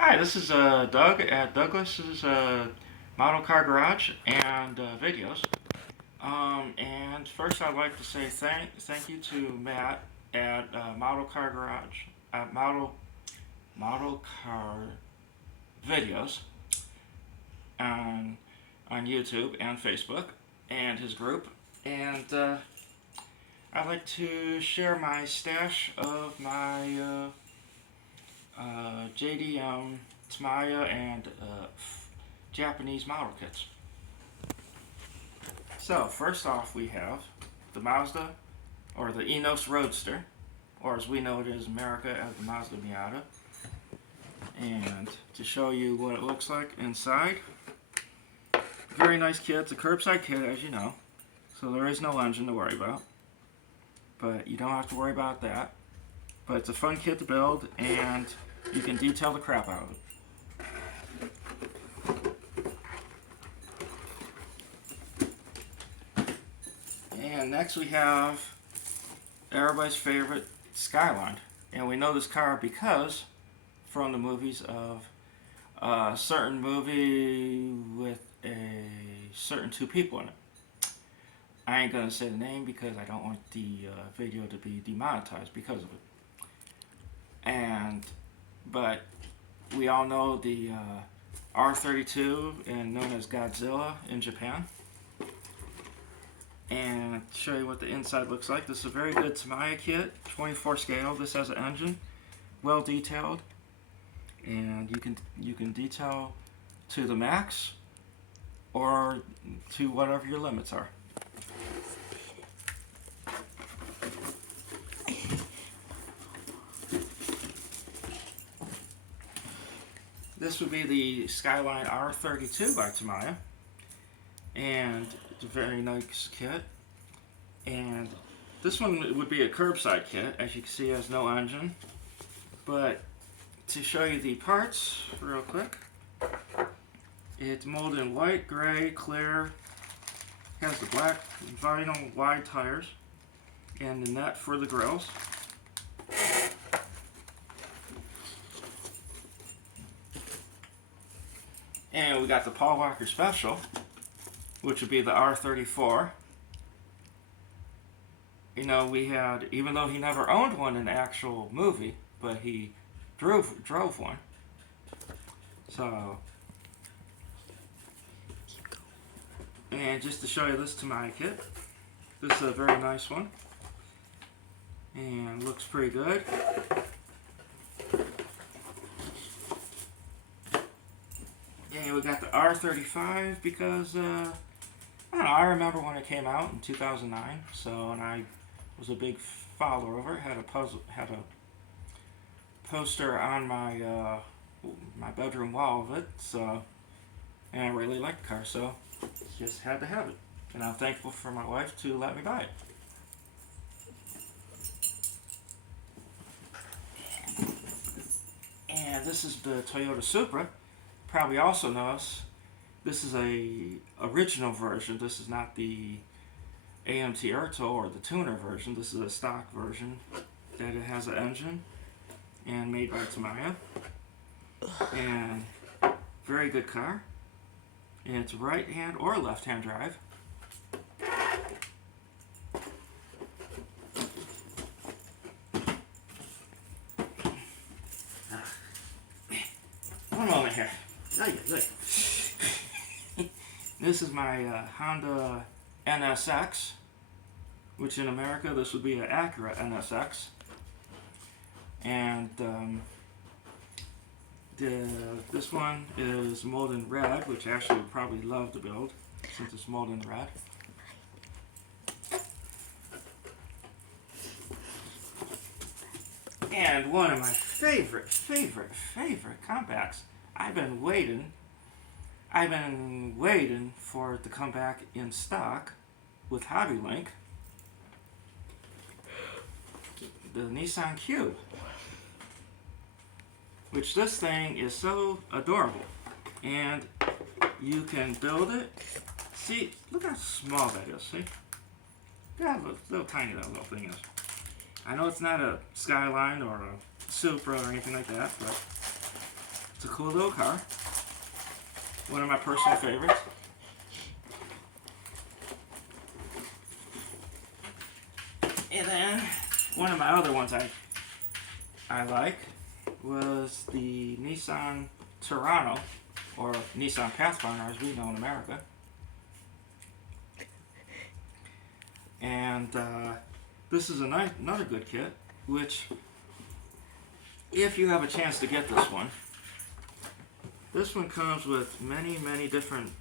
Hi, this is Doug at Douglas's Model Car Garage and Videos. And first, I'd like to say thank you to Matt at Model Car Garage, at Model Car Videos on YouTube and Facebook, and his group. And I'd like to share my stash of my JDM, Tamiya, and Japanese model kits. So, first off, we have the Mazda, or the Enos Roadster, or as we know it in America as the Mazda Miata. And to show you what it looks like inside, very nice kit. It's a curbside kit, as you know, so there is no engine to worry about. But you don't have to worry about that. But it's a fun kit to build, and you can detail the crap out of it. And next we have everybody's favorite Skyline. And we know this car because from the movies of a certain movie with a certain two people in it. I ain't gonna say the name because I don't want the video to be demonetized because of it. But we all know the R32 and known as Godzilla in Japan. And to show you what the inside looks like, this is a very good Tamiya kit, 24 scale. This has an engine, well detailed, and you can detail to the max or to whatever your limits are. This would be the Skyline R32 by Tamiya, and it's a very nice kit. And this one would be a curbside kit, as you can see, it has no engine. But to show you the parts real quick, it's molded in white, gray, clear, has the black vinyl wide tires, and the net for the grills. And we got the Paul Walker Special, which would be the R34. You know, we had, even though he never owned one in the actual movie, but he drove one. So, and just to show you this Tamiya kit, this is a very nice one, and looks pretty good. And we got the R35 because I don't know, I remember when it came out in 2009. So, and I was a big follower of it. Had a poster on my my bedroom wall of it. So, and I really liked the car, so just had to have it. And I'm thankful for my wife to let me buy it. And this is the Toyota Supra. Probably also notice this is a original version. This is not the AMT Erto or the tuner version. This is a stock version that it has an engine and made by Tamiya. And very good car. And it's right hand or left hand drive. One moment here. This is my Honda NSX, which in America this would be an Acura NSX. And this one is molded in red, which Ashley would probably love to build since it's molded in red. And one of my favorite compacts. I've been waiting for it to come back in stock with HobbyLink. The Nissan Cube. Which this thing is so adorable. And you can build it. See, look how small that is, see? Look how little tiny that little thing is. I know it's not a Skyline or a Supra or anything like that, but it's a cool little car. One of my personal favorites. And then one of my other ones I like was the Nissan Terrano, or Nissan Pathfinder as we know in America. And this is another good kit, which if you have a chance to get this one comes with many different